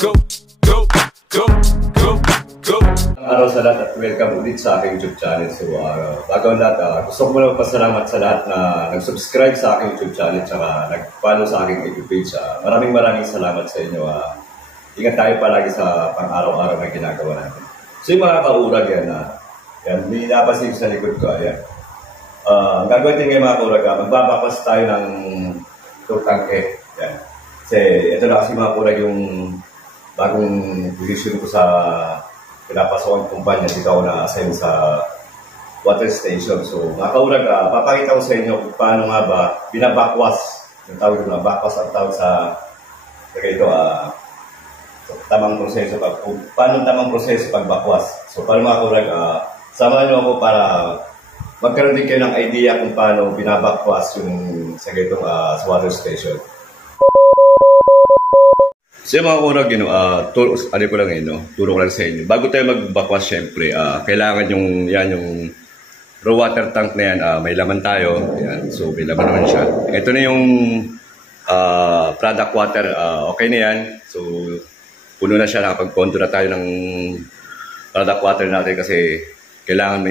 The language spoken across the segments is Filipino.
go, go, go, go, go. Araw sa lahat at welcome ulit sa aking YouTube channel. So, bago ang lahat, gusto ko muna pasalamat sa lahat na nag-subscribe sa aking YouTube channel at nag-follow sa aking FB page. Maraming salamat sa inyo. Ingat tayo palagi sa pang-araw-araw na ginagawa natin. So, yung mga kaurag yan, may napasin sa likod ko. Ayan. Ang gagawin din ngayon mga kaurag, magbabakas tayo ng tangke. Yan. Kasi ito na kasi mga kaurag yung bagong position ko sa pinapasokan kumpanya. Dito ako na-assign sa water station. So, mga kaurag, papakita ko sa inyo kung paano nga ba binabakwas. Yung tawag na bakwas ang tawag sa ito, tamang proseso. Paano tamang proseso pagbakwas. So, paano mga kaurag, samahan nyo ako para magkaroon din kayo ng idea kung paano binabakwas yung sa ganitong sa water station. So yung mga kurag, turo ko lang sa inyo. Bago tayo magbakwas, syempre, kailangan yung raw water tank na yan, may laman tayo. Yan. So may laman naman siya. Ito na yung product water, okay na yan. So puno na siya, nakapag-pondo na tayo ng product water natin kasi kailangan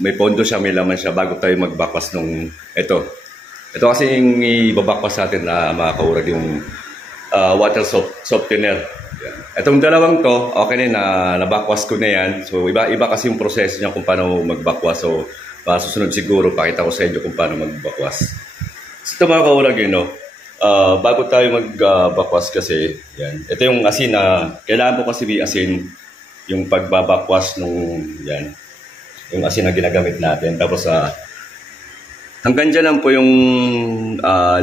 may pondo siya, may laman siya bago tayo magbakwas nung ito. Ito kasi yung ibabakwas natin na mga kaurag, yung water softener. Yeah. Itong dalawang to, okay na nabakwas ko na yan. So, iba kasi yung proseso niya kung paano magbakwas. So, susunod siguro, pakita ko sa inyo kung paano magbakwas. So, ito mga kaurag, bago tayo magbakwas kasi, yan. Ito yung asin na, kailangan po kasi may asin yung pagbabakwas nung, yan, yung asin na ginagamit natin. Tapos, hanggang dyan lang po yung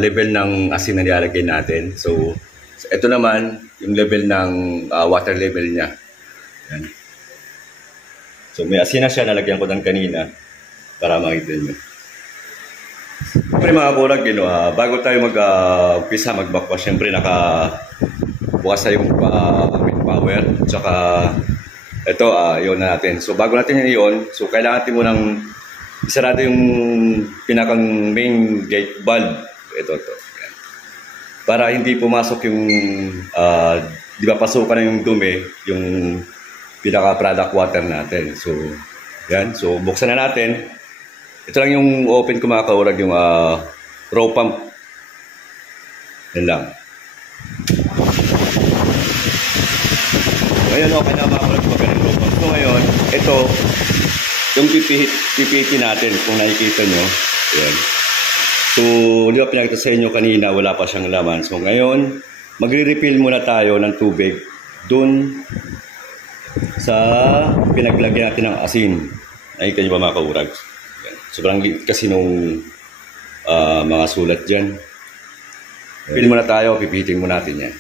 level ng asin na nilalagay natin. So, ito naman, yung level ng water level niya. Yan. So, may asin na siya, nalagyan ko ng kanina para makita nyo. Siyempre mga kurag, bago tayo mag-umpisa magbakwas, siyempre nakabukas tayo yung power. Tsaka, ito, yun na natin. So, bago natin yun, so kailangan natin munang isarado yung pinakang main gate valve. Ito. Yan. Para hindi pumasok yung, di ba pasukan na yung dumi, yung pinaka-product water natin. So, yan. So, buksan na natin. Ito lang yung open ko mga kaurag, yung raw pump. Yan lang. Ngayon, okay na mga kaurag magaling raw pump. So, ngayon, ito, yung pipihitin natin, kung nakikita nyo. Yan. So, di ba pinakita sa inyo kanina, wala pa siyang laman. So, ngayon, magre-refill muna tayo ng tubig dun sa pinaglagyan natin ng asin. Nakikita nyo ba mga kaurag? Yan. Sobrang liit kasi nung mga sulat dyan. Refill muna tayo, pipihitin muna natin yan.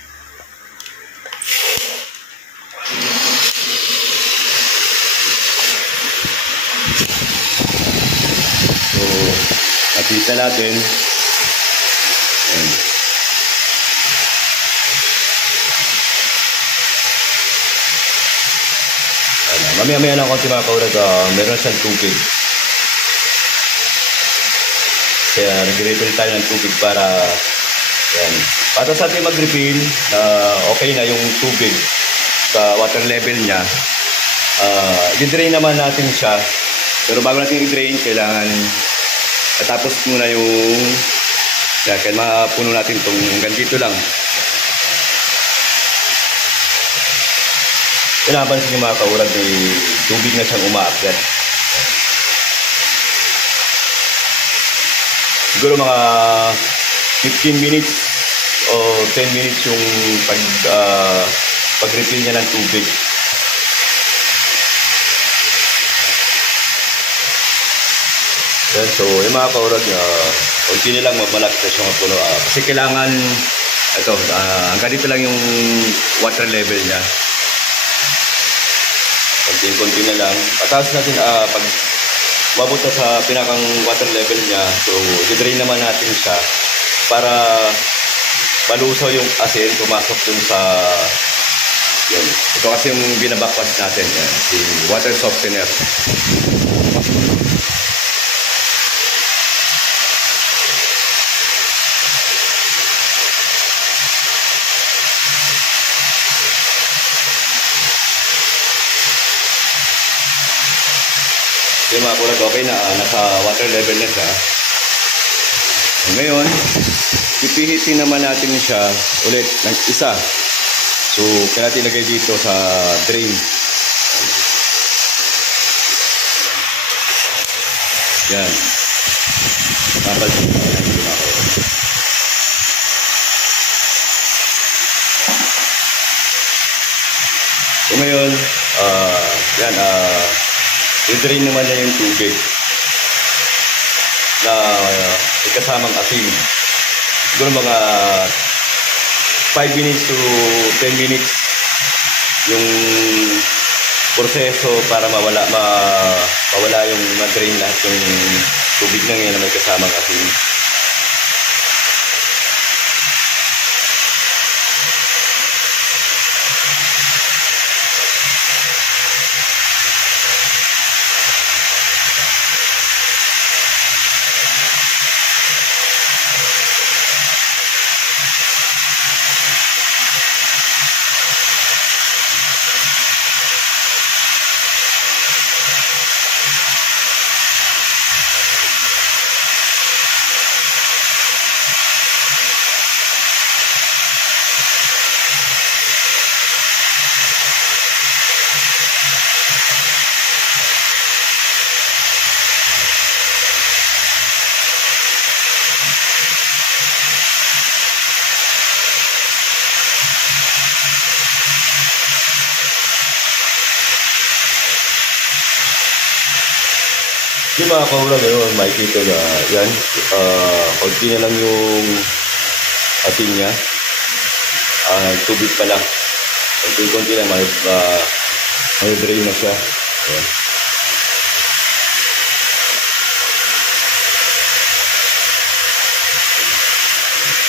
Nakita natin. Ayan. Mamaya-maya lang konti mga kaurag, meron siyang tubig. Kaya nag-refill tayo ng tubig para yan. Para sa ating mag-refill, okay na yung tubig sa water level niya. I-drain naman natin siya. Pero bago natin i-drain, kailangan tapos muna yung kaya mapuno natin itong hanggang dito lang. Pinapansin nyo mga kaurag, may tubig na siyang umaakyat. Siguro mga 15 minutes o 10 minutes yung pag-refill niya ng tubig. So, yung mga kaurag, unti nilang malapit na siyang puno. Kasi kailangan, ito, hanggang dito lang yung water level niya. Konti-konti na lang. Pataas natin, pag mabot na sa pinakang water level niya, so, i-drain naman natin siya para malusaw yung asin, pumasok dun sa, yun. Ito kasi yung binabakwas natin, yan, si water softener. Yung mga kurag, okay na. Nasa water level na siya. Ngayon, pipihitin naman natin siya ulit ng isa. So, kaya natin ilagay dito sa drain. Yan. Napansin ko. So, ngayon, yan, i-drain naman na yung tubig na may kasamang asin. Siguro mga 5 minutes to 10 minutes yung proseso para mawala yung ma-drain lahat yung tubig na ngayon na may kasamang asin. Yung mga kaulang ngayon, makikita na yan, konti na lang yung asin niya, tubig pa lang, konti lang, may drain na siya. Ayan.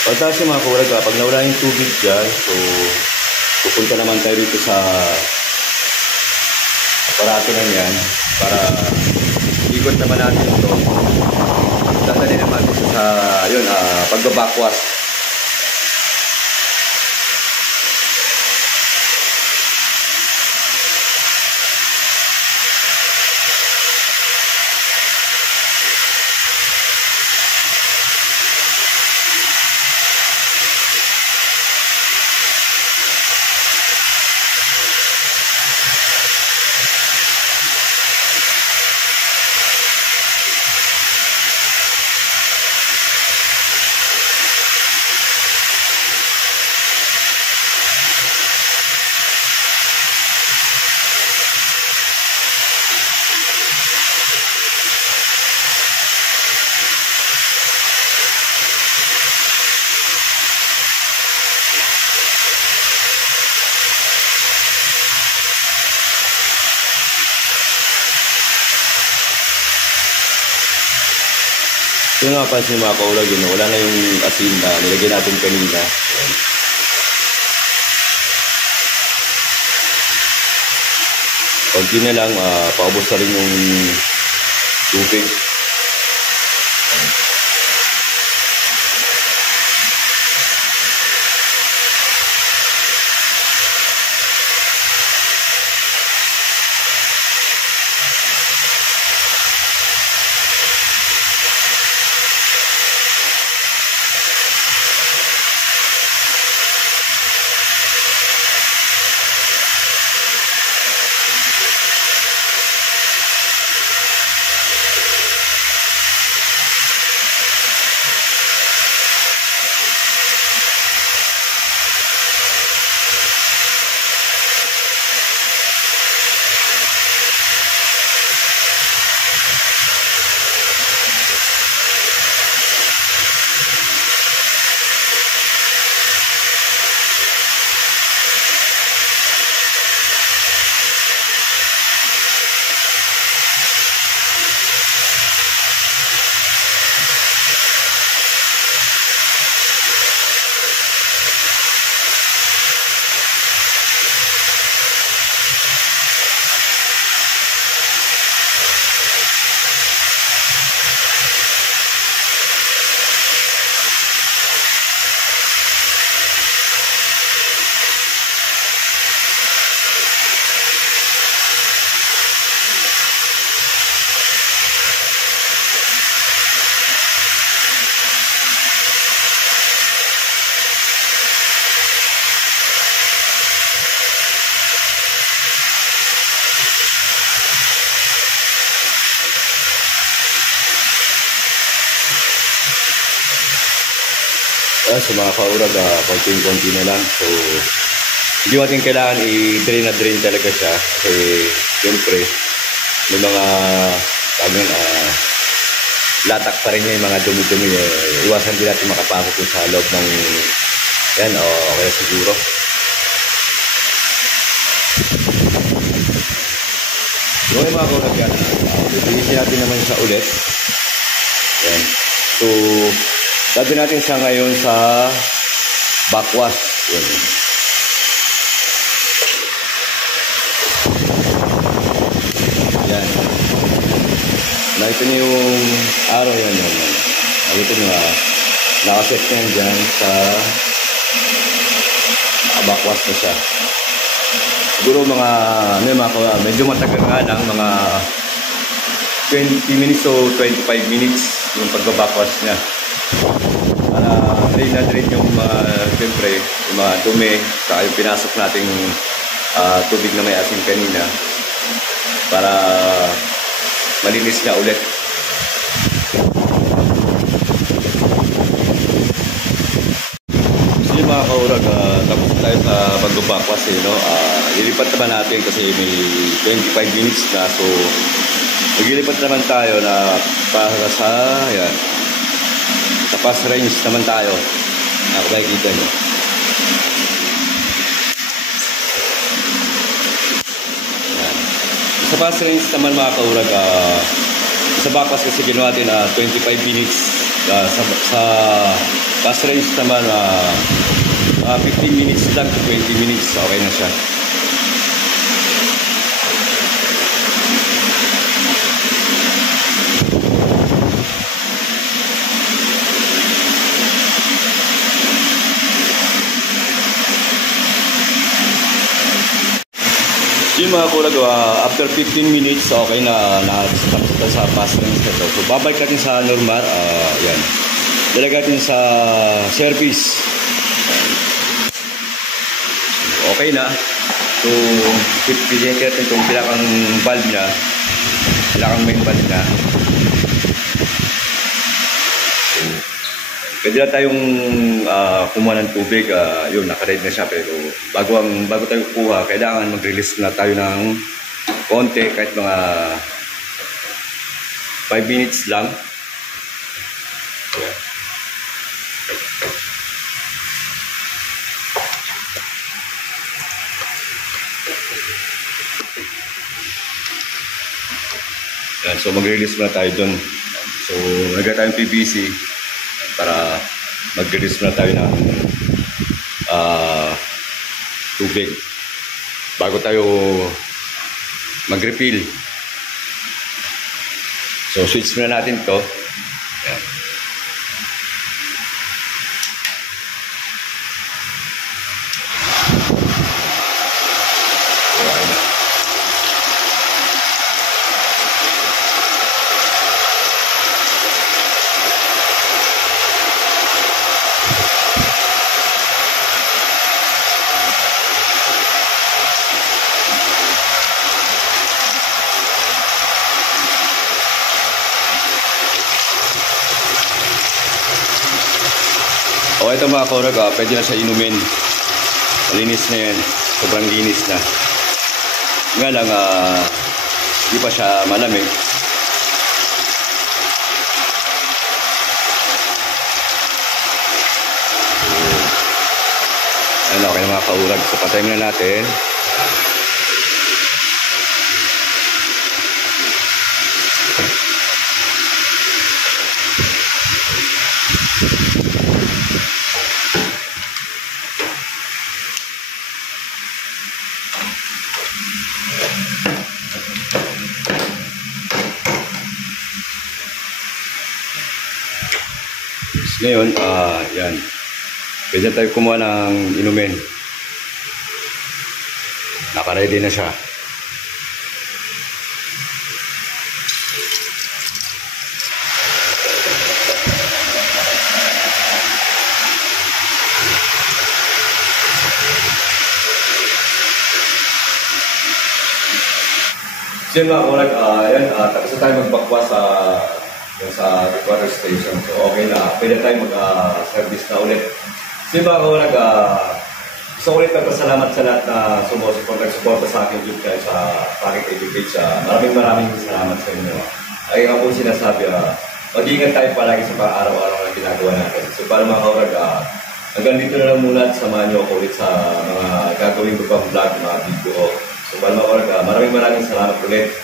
Pagtas yung mga kaulang, pag nawala yung tubig dyan, so pupunta naman tayo dito sa aparato na yan para ikot naman natin ito. Dadali naman ito sa yun, pagbabakwas. Yung napansin mga kaulag yun, wala na yung asin na nilagyan natin kanina. Ayan. Konti na lang, paubos na rin yung tubig. Yan, sa mga kaurag, konting-konti na lang. So, hindi natin kailangan i-drain na drain talaga siya. Kasi, siyempre, may mga, latak pa rin yung mga dumi-dumi. Iwasan din natin makapasok yung sa loob ng, yan, okay siguro. So, yung mga kaurag yan, bibigyan natin naman siya ulit. Yan. So, gagawin natin siya ngayon sa backwash. Yan. Yan. Nakita niyo yung araw yan. Nakita niyo nakaset na yan dyan sa backwash na siya. Siguro medyo matagal nga lang, mga 20 minutes o 25 minutes yung pagbabakwas niya. Para drain na drain yung siyempre, yung mga dumi, saka yung pinasok nating tubig na may asin kanina para malinis niya ulit. So yung mga kaurag, tapos tayo sa pagbabakwas no? Ilipat naman natin kasi may 25 minutes na, so maglilipat naman tayo na para sa, yan, sa pass range naman tayo. Ako makikita nyo. Yan. Sa pass range naman mga kaurag, sa backpass kasi ginawa natin 25 minutes. Sa pass range naman 15 minutes lang to 20 minutes. Okay na siya. Yung mga kulag, after 15 minutes, okay na stop sa pass range na to. So, babalik natin sa normal. Yan. Dalagay natin sa service. Okay na. So, pipiliin natin itong pinakang valve niya. Pinakang main valve niya. So, pwede na tayong kumuha ng tubig. Yun, naka-ready na siya. Pero bago tayo kuha, kailangan mag-release na tayo ng konti. Kahit mga 5 minutes lang. Yan, so mag-release na tayo dun. So, nagay tayong PVC para mag-release na tayo ng tubig bago tayo mag-refill. So, switch na natin to. Yan. O ito mga kaurag, pwede na siya inumin. Malinis na yan. Sobrang linis na. Nga lang, di pa siya malamig. Ayan, okay na mga kaurag. So patayin na natin. Ngayon, yan. Pwede tayo kumuha ng inumin. Naka-ready na siya. So yun mga kulag, yan, tapos na tayo magbakwa sa yung sa water station. So okay na, pwede tayo mag-service na ulit. So mga kaurag, gusto ko ulit nagpasalamat sa lahat na sumusuporta sa aking YouTube channel, sa aking TV page. Maraming salamat sa inyo. Ay nga po sinasabi, mag-iingat tayo palagi sa pang-araw-araw na ginagawa natin. So para mga kaurag, hanggang dito na lang muna at samahan nyo ako ulit sa mga gagawin ko pang vlog, mga video ko. So para mga kaurag, maraming salamat ulit.